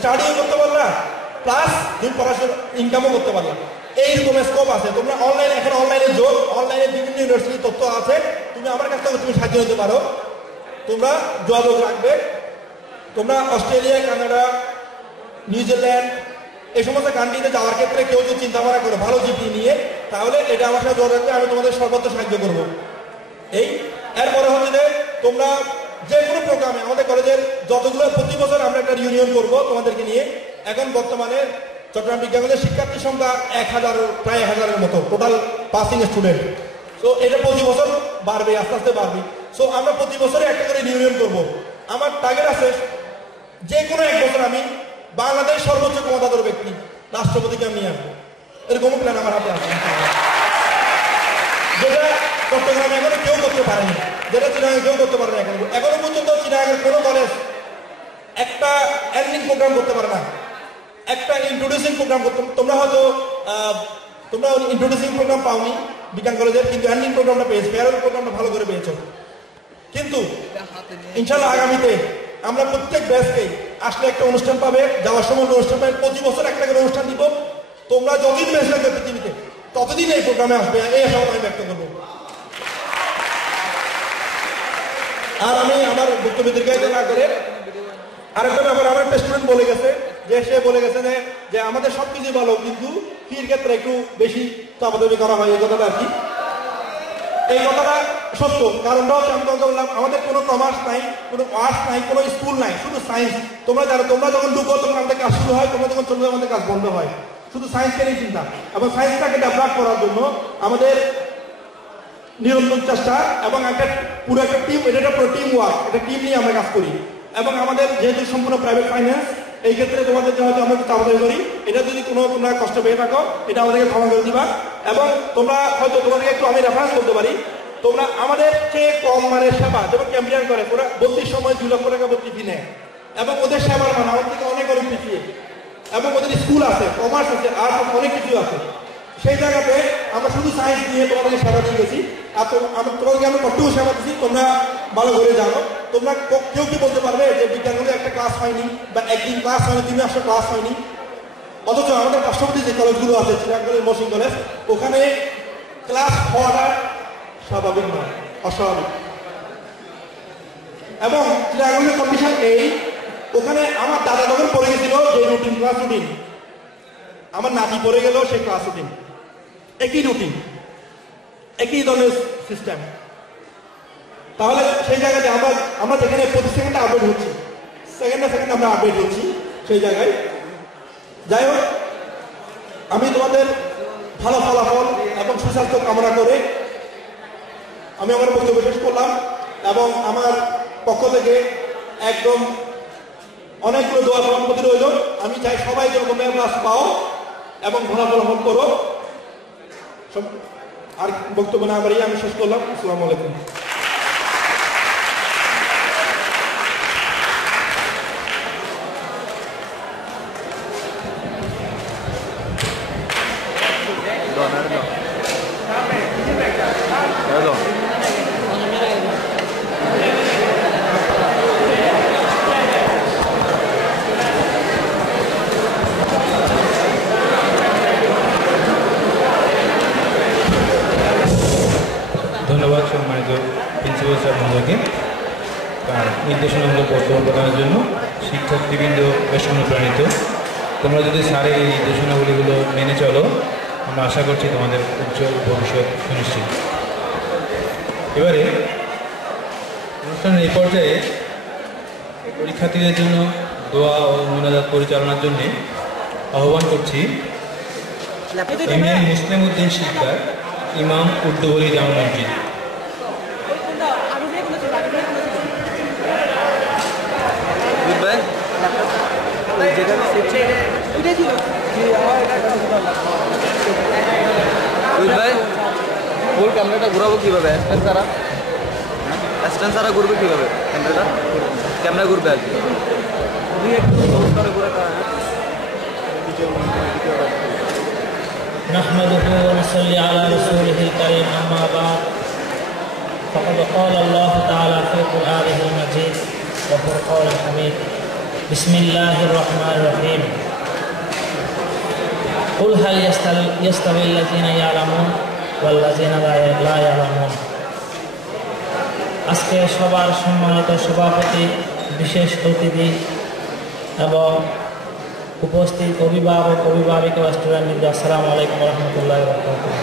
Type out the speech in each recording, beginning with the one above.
স্টাডিও করতে পারলা প্লাস তুমি পড়াশোনা ইনকামও করতে পারলা। এইরকম স্কোপ আছে। তোমরা অনলাইনে, এখন অনলাইনে যোগ, অনলাইনে বিভিন্ন ইউনিভার্সিটির তথ্য আছে, তুমি আমার কাছ থেকে তুমি সাহায্য নিতে পারো। তোমরা যোগাযোগ রাখবে। তোমরা অস্ট্রেলিয়া, কানাডা, নিউজিল্যান্ড এই সমস্ত কান্ট্রিতে যাওয়ার ক্ষেত্রে কেউ যদি চিন্তা ভাবনা করো ভালো জিপি নিয়ে, তাহলে এটা আমার সাথে যোগাযোগ রাখবে, আমি তোমাদের সর্বোচ্চ সাহায্য করবো। এরপরে হচ্ছে যে তোমরা যে কোনো প্রোগ্রামে, আমাদের কলেজের যতগুলো প্রতি বছর আমরা একটা ইউনিয়ন করবো তোমাদেরকে নিয়ে। এখন বর্তমানে চট্টগ্রাম বিজ্ঞান কলেজের শিক্ষার্থী সংখ্যা প্রায় 1000-এর মতো টোটাল পাসিং স্টুডেন্ট। সো এটা প্রতি বছর বাড়বে, আস্তে আস্তে বাড়বে। সো আমরা প্রতি বছরে একটা করে ইউনিয়ন করবো। আমার টার্গেট আছে যে কোনো এক বছর আমি বাংলাদেশের সর্বোচ্চ ক্ষমতাধর ব্যক্তি রাষ্ট্রপতিকে আমি নিয়ে আসবো। এরকম প্ল্যান আমার হাতে আছে, যেটা চট্টগ্রামে এখনো কেউ করতে পারেনি, যেটা চিটাগাঙে কেউ করতে পারে না। এখনো পর্যন্ত চিটাগাঙের কোনো কলেজ একটা এন্ডিং প্রোগ্রাম করতে পারে না, একটা ইন্ট্রোডিউসিং প্রোগ্রাম করতে। তোমরা হয়তো ইন্ট্রোডিউসিং প্রোগ্রাম পাওনি বিজ্ঞান কলেজের, কিন্তু এন্ডিং প্রোগ্রামটা পেয়েছো, ফেয়ারওয়েল প্রোগ্রামটা ভালো করে পেয়েছো। কিন্তু ইনশাআল্লাহ আগামীতে আমরা প্রত্যেক ব্যাচকে আসলে একটা অনুষ্ঠান পাবে, যাওয়ার সময় অনুষ্ঠান পাবে। প্রতি বছর একটা করে অনুষ্ঠান দিব। তোমরা যতদিন ব্যাচ লাগবে পৃথিবীতে ততদিন এই প্রোগ্রামে আসবে, এই আশা আমি ব্যক্ত করবো। আর আমি আমার বক্তব্য দীর্ঘায়িত না করে আরেকটা ব্যাপার, আমার একটা স্টুডেন্ট বলে গেছে যে, সে বলে গেছে যে আমাদের সবকিছু ভালো, কিন্তু ফির ক্ষেত্রে একটু বেশি চাপাচাপি করা হয়। এই কথাটা আর কি, এই কথাটা সত্য। কারণটা হচ্ছে আমি তোমাকে বললাম, আমাদের কোনো কমার্স নাই, কোনো আর্টস নাই, কোনো স্কুল নাই, শুধু সায়েন্স। তোমরা জানো, তোমরা যখন ঢুকো তখন আমাদের কাজ শুরু হয়, তোমরা যখন চলে যাও আমাদের কাজ বন্ধ হয়। শুধু সায়েন্সকে নিয়ে চিন্তা, এবং সায়েন্সটাকে ডেভেলপ করার জন্য আমাদের নিরন্তর চেষ্টা, এবং পুরো একটা টিম, এটা পুরো টিম ওয়ার্ক, এটা টিম নিয়ে আমরা কাজ করি। এবং আমাদের যেহেতু সম্পূর্ণ প্রাইভেট ফাইন্যান্স, এই ক্ষেত্রে তোমাদের হয়তো আমরা চাপাচাপি করি। এটা যদি তোমরা কষ্ট পেয়ে থাকো, এটা আমাদেরকে ক্ষমা করে দিবা। এবং তোমরা হয়তো তোমাদেরকে একটু আমি রেফারেন্স করতে পারি, তোমরা আমাদের চেয়ে কম মানের সেবা, যেমন ক্যাম্পিয়ান করে ওরা ভর্তির সময় 2 লক্ষ টাকা ভর্তি ফি নেয়, এবং ওদের সেবার মান আমাদের থেকে অনেক অনেক পিছিয়ে, এবং ওদের স্কুল আছে, কমার্স আছে, আর্টস আছে, অনেক কিছু আছে। সেই জায়গাতে আমরা শুধু সায়েন্স নিয়ে তোমাদেরকে সেবা দিয়ে গেছি। আর তোমাদেরকে আমরা কতটুকু সেবা দিচ্ছি তোমরা ভালো করে জানো। তোমরা কেউ কি বলতে পারবে যে বিজ্ঞানগুলো একটা ক্লাস হয়নি, বা একদিন ক্লাস হয়নি, 3 মাসের ক্লাস হয়নি? অথচ আমাদের পার্শ্ববর্তী যে কলেজগুলো আছে, চিটাগাং কলেজ, মহসিন কলেজ, ওখানে ক্লাস হওয়াটা স্বাভাবিক নয়, অস্বাভাবিক। এবং চিটাগাংয়ের কন্ডিশন এই, ওখানে আমার দাদা যখন পড়ে গেছিল যে রুটিন, ক্লাস রুটিন, আমার নাতি পড়ে গেল সেই ক্লাস রুটিন, একই রুটিন, একই ধরনের সিস্টেম। তাহলে সেই জায়গাতে আমরা যেখানে প্রতি সেকেন্ডে আপডেট হচ্ছি, সেকেন্ডে আমরা আপডেট হচ্ছি সেই জায়গায়। যাই হোক, আমি তোমাদের ভালো ফলাফল এবং সুস্বাস্থ্য কামনা করে আমি আমার বক্তব্য শেষ করলাম। এবং আমার পক্ষ থেকে একদম অনেকগুলো দোয়া প্রতি রইল। আমি চাই সবাই যেরকম ক্লাস পাও এবং ভালো ফলাফল করো। আর বক্তব্য না বাড়িয়ে আমি শেষ করলাম। আসসালামু আলাইকুম। ধন্যবাদ সম্মানিত প্রিন্সিপাল স্যার মহোদয়কে তার নির্দেশনামূলক বক্তব্য প্রদানের জন্য। শিক্ষার্থীবৃন্দ বেশ অনুপ্রাণিত। তোমরা যদি স্যারের এই নির্দেশনাগুলিগুলো মেনে চলো, আমরা আশা করছি তোমাদের উজ্জ্বল ভবিষ্যৎ সুনিশ্চিত। এবারে অনুষ্ঠানের এই পর্যায়ে পরীক্ষার্থীদের জন্য দোয়া ও মোনাজাত পরিচালনার জন্য আহ্বান করছি এমএম মুসলিম উদ্দিন শিকদার, ইমাম উর্দুবলি জামে মসজিদ। ফুল ক্যামেরাটা ঘুরাবো কীভাবে? স্ট্যান্ড ছাড়া ঘুরবে কীভাবে? ক্যামেরা ঘুরবে আর কি। نحمده ونصلي على رسوله الكريم أما بعد فقد قال الله تعالى في قرآنه المجيد وفرقان الحميد বিসমিল্লাহির রহমানির রহিম। কুল হাল ইয়াস্তাবিল লাযিনা ইয়ালামুন ওয়াল লাযিনা লা ইয়ালামুন। আজকে সবার সম্মানিত সভাপতি, বিশেষ অতিথি এবং উপস্থিত অভিভাবক, অভিভাবিকা, স্টুডেন্টবৃন্দ, আসসালামু আলাইকুম ওয়া রাহমাতুল্লাহি ওয়া বারাকাতুহু।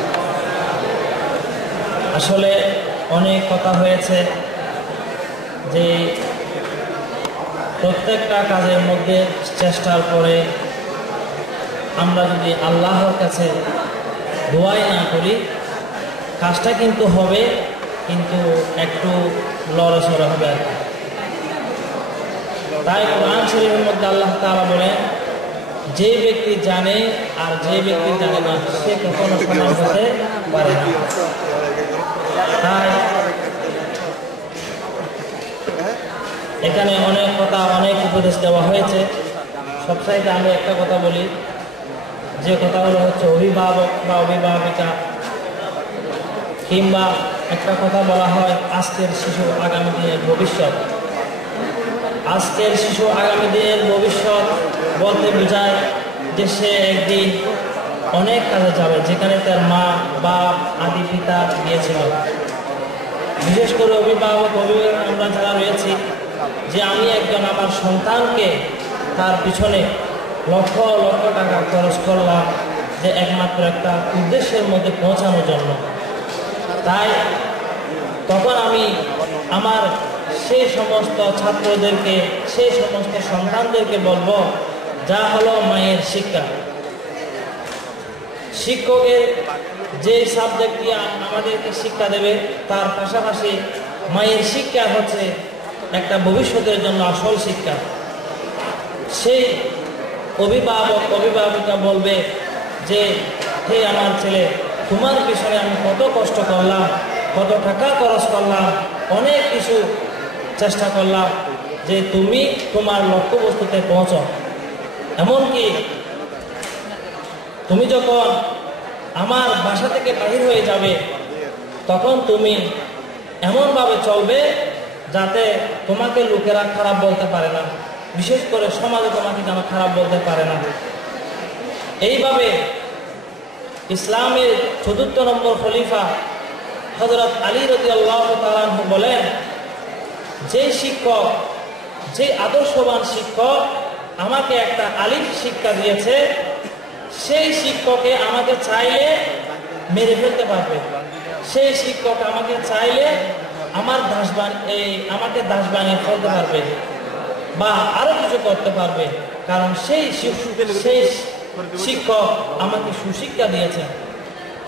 আসলে অনেক কথা হয়েছে যে প্রত্যেকটা কাজের মধ্যে চেষ্টার পরে আমরা যদি আল্লাহর কাছে দোয়াই না করি, কাজটা কিন্তু হবে, কিন্তু একটু লড়াচড়া হবে আর কি। তাই কোরআন শরীফের মধ্যে আল্লাহ তাআলা বলেন, যে ব্যক্তি জানে আর যে ব্যক্তি জানে না সে কখনো সমান হতে পারে না। তাই এখানে অনেক কথা, অনেক উপদেশ দেওয়া হয়েছে। সবচাইতে আমি একটা কথা বলি, যে কথাগুলো হচ্ছে অভিভাবক বা অভিভাবিকা, কিংবা একটা কথা বলা হয় আজকের শিশু আগামী দিনের ভবিষ্যৎ। আজকের শিশু আগামী দিনের ভবিষ্যৎ বলতে বোঝায় যে সে একদিন অনেক কাজে যাবে, যেখানে তার মা, বাপ, আদি পিতা গিয়েছিল। বিশেষ করে অভিভাবক, অভিভাবক আমরা যারা রয়েছি, যে আমি একজন আমার সন্তানকে তার পিছনে লক্ষ লক্ষ টাকা খরচ করলাম যে একমাত্র একটা উদ্দেশ্যের মধ্যে পৌঁছানোর জন্য। তাই তখন আমি আমার সেই সমস্ত ছাত্রদেরকে, সেই সমস্ত সন্তানদেরকে বলবো, যা হলো মায়ের শিক্ষা। শিক্ষকের যে সাবজেক্টটি আমাদেরকে শিক্ষা দেবে, তার পাশাপাশি মায়ের শিক্ষা হচ্ছে একটা ভবিষ্যতের জন্য আসল শিক্ষা। সেই অভিভাবক, অভিভাবিকা বলবে যে হে আমার ছেলে, তোমার পিছনে আমি কত কষ্ট করলাম, কত টাকা খরচ করলাম, অনেক কিছু চেষ্টা করলাম যে তুমি তোমার লক্ষ্যবস্তুতে পৌঁছো। এমনকি তুমি যখন আমার বাসা থেকে বাহির হয়ে যাবে, তখন তুমি এমনভাবে চলবে যাতে তোমাকে লোকেরা খারাপ বলতে পারে না, বিশেষ করে সমাজে তোমাকে যেন খারাপ বলতে পারে না। এইভাবে ইসলামের ৪র্থ নম্বর খলিফা হযরত আলী রাদিয়াল্লাহু তাআলা আনহু বলেন, যে শিক্ষক, যে আদর্শবান শিক্ষক আমাকে একটা আলিফ শিক্ষা দিয়েছে, সেই শিক্ষকে আমাকে চাইলে মেরে ফেলতে পারবে, সেই শিক্ষক আমাকে চাইলে আমাকে দাস বানিয়ে ফেলতে পারবে বা আরো কিছু করতে পারবে, কারণ সেই শিক্ষক আমাকে সুশিক্ষা দিয়েছে।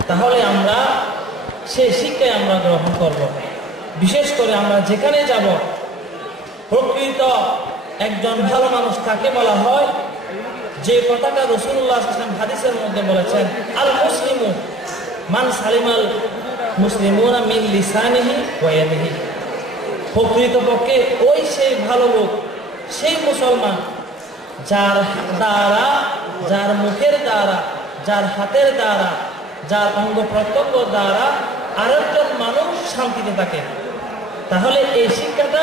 তাহলে আমরা সেই শিক্ষায় আমরা গ্রহণ করব। বিশেষ করে আমরা যেখানে যাব, প্রকৃত একজন ভালো মানুষ তাকে বলা হয়, যে কথাটা রাসূলুল্লাহ সাল্লাল্লাহু আলাইহি ওয়াসাল্লাম হাদিসের মধ্যে বলেছেন, আল মুসলিমু মান সালিমাল মুসলিমুনা মিন লিসানিহি ওয়া ইয়াদিহি। প্রকৃতপক্ষে ওই সেই ভালো লোক, সেই মুসলমান যার দ্বারা, যার মুখের দ্বারা, যার হাতের দ্বারা, যার অঙ্গ প্রত্যঙ্গ দ্বারা আরেকজন মানুষ শান্তিতে থাকে। তাহলে এই শিক্ষাটা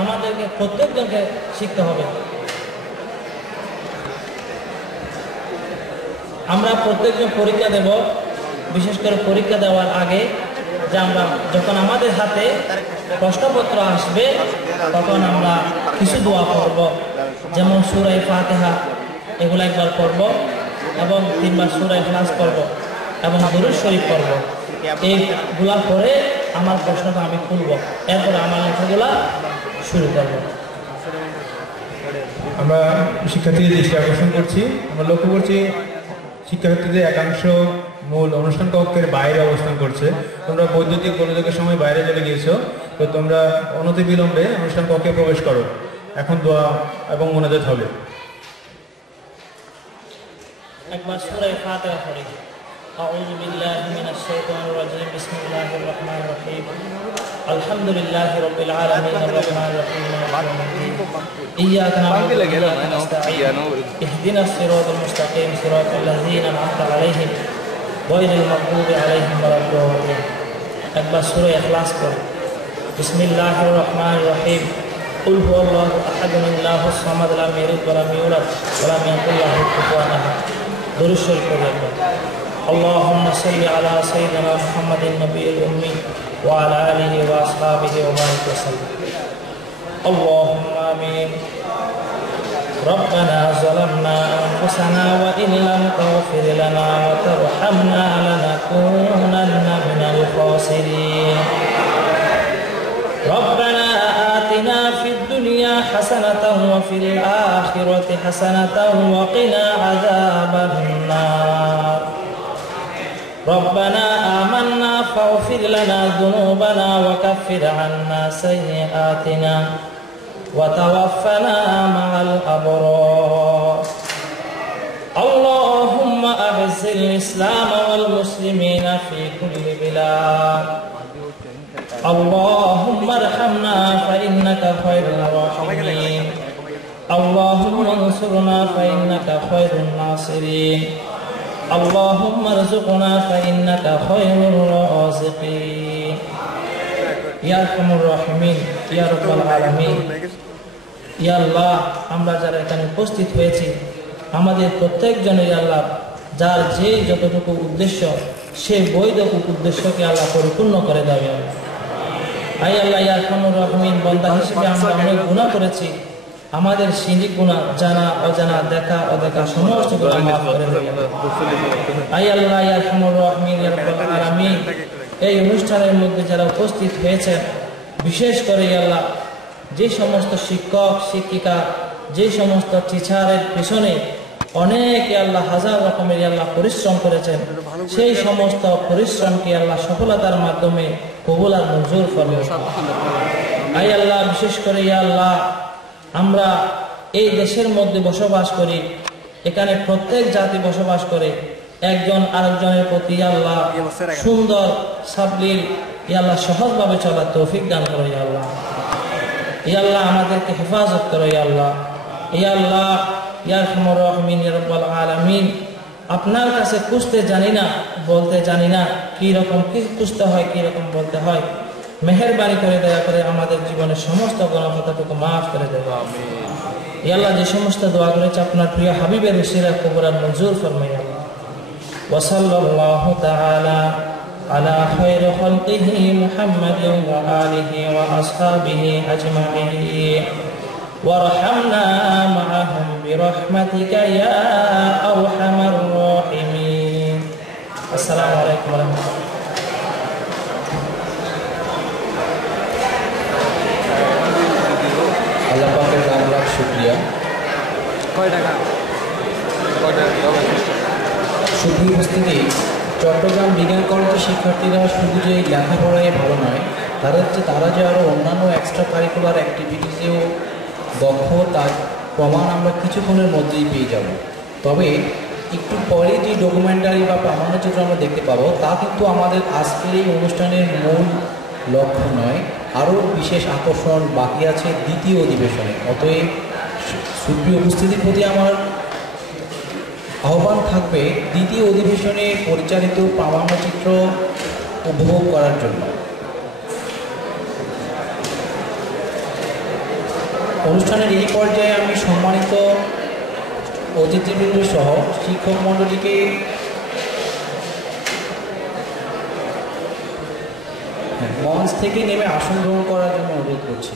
আমাদেরকে প্রত্যেকজনকে শিখতে হবে। আমরা প্রত্যেকজন পরীক্ষা দেব, বিশেষ করে পরীক্ষা দেওয়ার আগে যে আমরা যখন আমাদের হাতে প্রশ্নপত্র আসবে, তখন আমরা কিছু দোয়া পড়ব, যেমন সূরা ফাতিহা এগুলো একবার পড়ব এবং 3বার সূরা ইখলাস পড়ব এবং দরুদ শরীফ পড়ব। এইগুলা পরে আমার প্রশ্নটা আমি খুলব, এরপরে আমার লেখাগুলা শুরু করব। আমরা শিক্ষার্থীদের দৃষ্টি আকর্ষণ করছি, আমরা লক্ষ্য করছি শিক্ষার্থীদের একাংশ মূল অনুষ্ঠান কক্ষের বাইরে অবস্থান করছে। তোমরা বৈদ্যুতিক গোলযোগের সময় বাইরে চলে গিয়েছো, তো তোমরা অনতিবিলম্বে অনুষ্ঠান কক্ষে প্রবেশ করো। এখন দোয়া এবং মোনাজাত হবে। একবার সূরা ফাতিহা পড়ি। আউযু বিল্লাহি মিনাশ শাইতানির রাজিম। বিসমিল্লাহির রহমানির রহিম। আলহামদুলিল্লাহি রাব্বিল আলামিন আর রহমানির রহিম মালিকি ইয়াউমিদ্দিন। ইয়্যাকা না'বুদু ওয়া ইয়্যাকা নাস্তাঈন। ইহদিনাস সিরাতাল মুস্তাকিম সিরাতাল লাযীনা আন'আমতা আলাইহিম গায়রিল মাগদুবি আলাইহিম ওয়ালাদ-দাল্লিন। একবার সূরা ইখলাস পড়ি। বিসমিল্লাহির রহমানির রহিম। قل هو الله أحد الله الصمد لم يلد ولم يولد ولم يكن له كفوا أحد درود شريف اللهم صل على سيدنا محمد النبي الأمي وعلى آله وأصحابه وبارك وسلم اللهم آمين ربنا ظلمنا أنفسنا وإن لم تغفر لنا وترحمنا لنكونن من الخاسرين ربنا آتنا في الدنيا حسنة وفي الآخرة حسنة وقنا عذاب النار ربنا آمنا فاغفر لنا ذنوبنا وكفر عنا سيئاتنا وتوفنا مع الأبرار اللهم أعز الإسلام والمسلمين في كل بلاد اللهم ارحمنا فإنك خير الراحمين اللهم انصرنا فإنك خير الناصرين اللهم ارزقنا فإنك خير الرازقين يا أرحم الراحمين يا رب العالمين ইয়া আল্লাহ আমরা যারা এখানে উপস্থিত হয়েছি আমাদের প্রত্যেকজনের আল্লাহ যার যে যতটুকু উদ্দেশ্য সেই বৈধ উদ্দেশ্যকে আল্লাহ পরিপূর্ণ করে দেবে আই আল্লাহ ইয়া আরহামুর রাহিমিন বান্দা হিসেবে আমরা অনেক গুনাহ করেছি আমাদের শিরিক গুনাহ জানা অজানা দেখা অদেখা সমস্ত গুনাহ মাফ করে দেবে আই আল্লাহ ইয়া আরহামুর রাহিমিন ইয়া রাব্বাল আলামিন এই অনুষ্ঠানের মধ্যে যারা উপস্থিত হয়েছেন বিশেষ করে আল্লাহ যে সমস্ত শিক্ষক শিক্ষিকা যে সমস্ত টিচারের পেছনে অনেক আল্লাহ হাজার রকমের আল্লাহ পরিশ্রম করেছেন সেই সমস্ত পরিশ্রমকে আল্লাহ সফলতার মাধ্যমে কবুল আর মঞ্জুর করবে আই আল্লাহ বিশেষ করে আল্লাহ আমরা এই দেশের মধ্যে বসবাস করি এখানে প্রত্যেক জাতি বসবাস করে একজন আরেকজনের প্রতি আল্লাহ সুন্দর সাবলীল আল্লাহ সহজভাবে চলার তৌফিক দান করে আল্লাহ ইয়া আল্লাহ আমাদেরকে হেফাজত করো ইয়া আল্লাহ ইয়া আল্লাহ ইয়া আরহামুর রাহিমিন ইয়া রাব্বাল আলামিন আপনার কাছে খুঁজতে জানি না বলতে জানি না কি রকম কি খুঁজতে হয় কি রকম বলতে হয় মেহেরবানি করে দয়া করে আমাদের জীবনের সমস্ত গুনাহটুকু মাফ করে দেবে আমিন ইয়া আল্লাহ যে সমস্ত দোয়া করেছে আপনার প্রিয় হাবিবের উসিলায় কবুল আর মঞ্জুর ফরমাইয়া আল্লাহ ওয়া সাল্লাল্লাহু তাআলা على خير خلقه محمد وآله وأصحابه أجمعين وارحمنا معهم برحمتك يا أرحم الراحمين السلام عليكم ورحمة الله আল্লাহ পাকের লাখ লাখ শুকরিয়া সুপ্রিয় উপস্থিতি চট্টগ্রাম বিজ্ঞান কলেজের শিক্ষার্থীরা শুধু যে লেখাপড়ায় ভালো নয় তারা যে আরও অন্যান্য এক্সট্রা কারিকুলার অ্যাক্টিভিটিসেও দক্ষ তার প্রমাণ আমরা কিছুক্ষণের মধ্যেই পেয়ে যাব তবে একটু পরে যে ডকুমেন্টারি বা প্রামাণ্যচিত্র আমরা দেখতে পাবো তা কিন্তু আমাদের আজকের এই অনুষ্ঠানের মূল লক্ষ্য নয় আরও বিশেষ আকর্ষণ বাকি আছে দ্বিতীয় অধিবেশনে অতএব সুপ্রিয় উপস্থিতির প্রতি আমার আহ্বান থাকবে দ্বিতীয় অধিবেশনে পরিচালিত প্রামাণ্যচিত্র উপভোগ করার জন্য অনুষ্ঠানের এই পর্যায়ে আমি সম্মানিত অতিথিবৃন্দ সহ শিক্ষক মণ্ডলীকে মঞ্চ থেকে নেমে আসন গ্রহণ করার জন্য অনুরোধ করছি